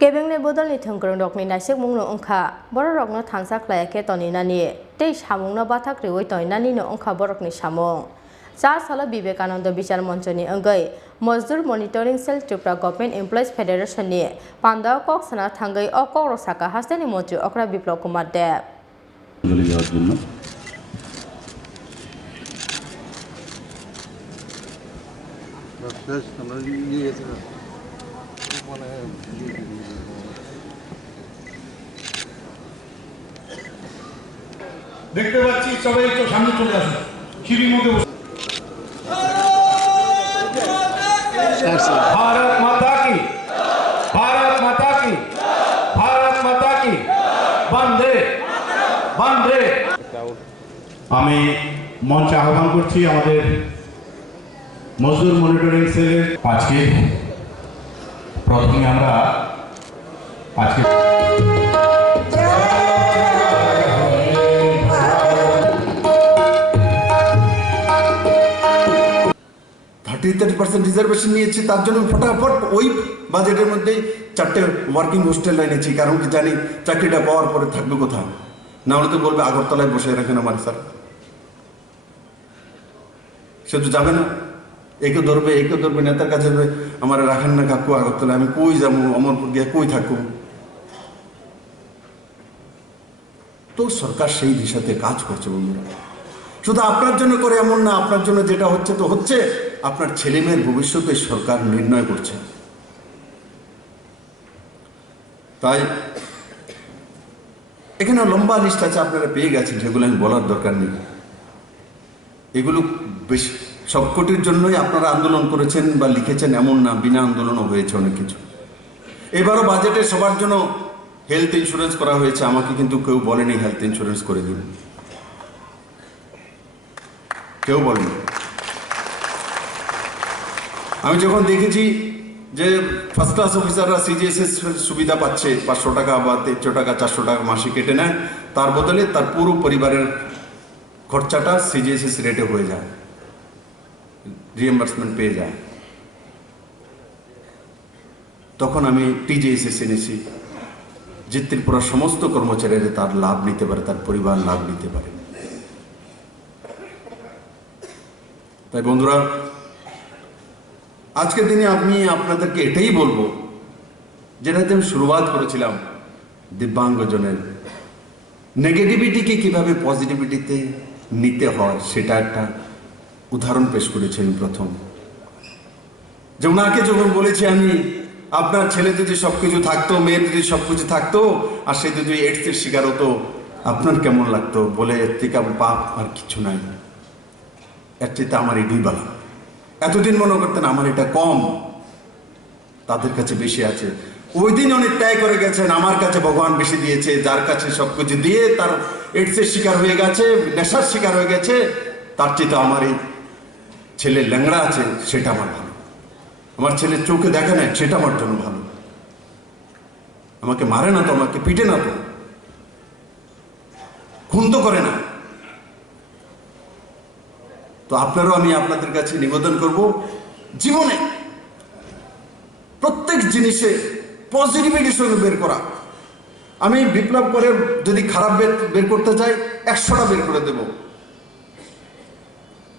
Kebengne bodolni thongkrong rokni naisek mungno ongkha borok rokno thangsa Khlaijakha toninani tei samungno bathak riwoi toinani no ongkha borokni samung Chasalo Bivekananda bichar Manchani anggai Mazdur Monitoring Cell Tripura Government Employees Federation ni Panda kok sana thangai o kok rosaka hasteni mantri Okra Biplab Kumar Dev দেখতে পাচ্ছি সবাই একটু সামনে চলে আসুন সিঁড়ির মধ্যে भारत माता की भारत माता की भारत माता की वंदे वंदे আমি মঞ্চে আহ্বান করছি আমাদের মজদুর মনিটরিং সেলের আজকে প্রথমে আমরা আজকে 30% রিজার্ভেশন নিয়েছি তার জন্য ফটাফট ওই বাজেটের মধ্যে 4টে ওয়ার্কিং হোস্টেল এনেছি কারণ কি জানি চাকরিটা পাওয়ার পরে থাকবে কোথাও না হলে তো বলবে আগরতলায় বসে রাখেন আমার স্যার সে তো যাবে না একে ধরবে নেতার কাছে আমার রাখেন না কাকু আগরতলায় আমি কই যাবো অমরপুর গিয়ে কই থাকবো তো সরকার সেই দিশাতে কাজ করছে বন্ধুরা শুধু আপনার জন্য করে এমন না আপনার জন্য যেটা হচ্ছে তো হচ্ছে আপনার ছেলে মেয়ের ভবিষ্যতে সরকার নির্ণয় করছে তাই এখানে লম্বা লিস্ট আছে আপনারা পেয়ে গেছেন সেগুলো আমি বলার দরকার নেই এগুলো বেশ সবকটির জন্যই আপনারা আন্দোলন করেছেন বা লিখেছেন এমন না বিনা আন্দোলনও হয়েছে অনেক কিছু এবারও বাজেটে সবার জন্য হেলথ ইন্স্যুরেন্স করা হয়েছে আমাকে কিন্তু কেউ বলেনি হেলথ ইন্স্যুরেন্স করে দিন কেউ বলেনি আমি যখন দেখেছি যে ফার্স্ট ক্লাস অফিসাররা সিজিএসএস সুবিধা পাচ্ছে 500 টাকা বা 300 টাকা 400 টাকা মাসে কেটে নেয় তার বদলে তার পুরো পরিবারের খরচাটা সিজিএসএস রেটে হয়ে যায় রিএম্বার্সমেন্ট পেয়ে যায় তখন আমি টিজেএসএস এনেছি যে ত্রিপুরার সমস্ত কর্মচারীরা তার লাভ নিতে পারে তার পরিবার লাভ নিতে পারে তাই বন্ধুরা আজকের দিনে আমি আপনাদেরকে এটাই বলবো যেটাতে আমি শুরুয়াত করেছিলাম দিব্যাঙ্গজনের নেগেটিভিটিকে কিভাবে পজিটিভিটিতে নিতে হয় সেটা একটা উদাহরণ পেশ করেছেন প্রথম যে ওনাকে যখন বলেছি আমি আপনার ছেলে যদি সবকিছু থাকতো মেয়ের যদি সবকিছু থাকতো আর সে যদি এইডসের শিকার হতো আপনার কেমন লাগতো বলে এর থেকে পাপ আর কিছু নাই এর চেয়ে আমার এটাই ভালো এতদিন মনে করতেন আমার এটা কম তাদের কাছে বেশি আছে ওই দিন অনেক ত্যাগ করে গেছেন আমার কাছে ভগবান বেশি দিয়েছে যার কাছে সবকিছু দিয়ে তার এইডসের শিকার হয়ে গেছে নেশার শিকার হয়ে গেছে তার চেয়ে আমার এই ছেলে ল্যাংড়া আছে সেটা আমার ভালো আমার ছেলে চোখে দেখে না সেটা আমার জন্য ভালো আমাকে মারে না তো আমাকে পিটে না তো খুন তো করে না তো আপনারও আমি আপনাদের কাছে নিবেদন করব জীবনে প্রত্যেক জিনিসে পজিটিভিটির সঙ্গে বের করা আমি বিপ্লব করে যদি খারাপ বের করতে চাই 100টা বের করে দেব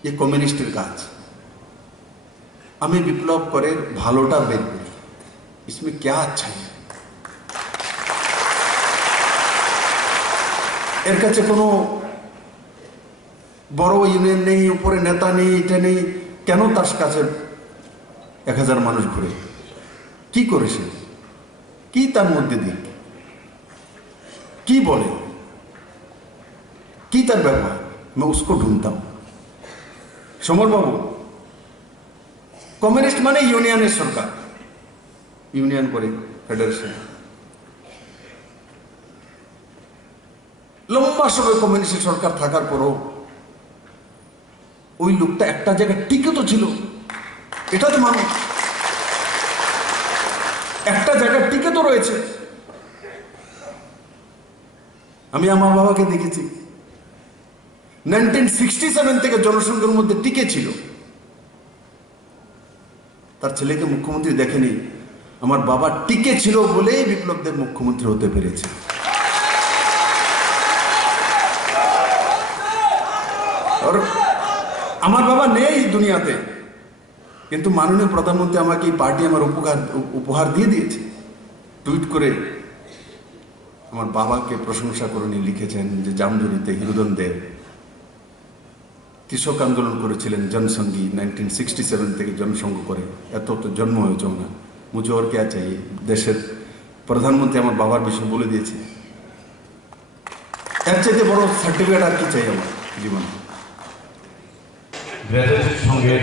এই কমিউনিস্টের কাজ আমি বিপ্লব করে ভালোটা বের করি इसमें क्या अच्छा है এর কাছে কোনো বড় ইউনিয়ন নেই উপরে নেতা নেই এটা নেই কেন তার কাছে 1000 মানুষ ঘুরে কি করেছে কি তার মধ্যে দিক কি বলে কি তার ব্যবহার मैं उसको ढूंढता हूं সমর বাবু কমিউনিস্ট মানে ইউনিয়নের সরকার ইউনিয়ন করে ফেডারেশন লম্বা সময় কমিউনিস্ট সরকার থাকার পরও ওই লোকটা একটা জায়গায় টিকে তো ছিল এটা তো মানুষ একটা জায়গায় টিকে তো রয়েছে আমি আমার বাবাকে দেখেছি 1967 থেকে জনসংখ্যার মধ্যে টিকে ছিল তার ছেলেকে মুখ্যমন্ত্রী দেখেনি আমার বাবা টিকে ছিল বলেই বিপ্লবদেব মুখ্যমন্ত্রী হতে পেরেছে। আর আমার বাবা নেই দুনিয়াতে, কিন্তু মাননীয় প্রধানমন্ত্রী আমাকে এই পার্টি আমার উপহার দিয়ে দিয়েছে। টুইট করে আমার বাবাকে প্রশংসা করে নিয়ে লিখেছেন যে জামজুরিতে হিরোদন দেব কৃষক আন্দোলন করেছিলেন, জনসংঘী 1967 থেকে জনসংঘ করে, এত তো জন্ম হয়েছে না, মুঝে ওর কে চাই। দেশের প্রধানমন্ত্রী আমার বাবার বিষয়ে বলে দিয়েছে, এর চাইতে বড় সার্টিফিকেট আর কি চাই আমার জীবনে। গ্র্যাজুয়েটের সঙ্গে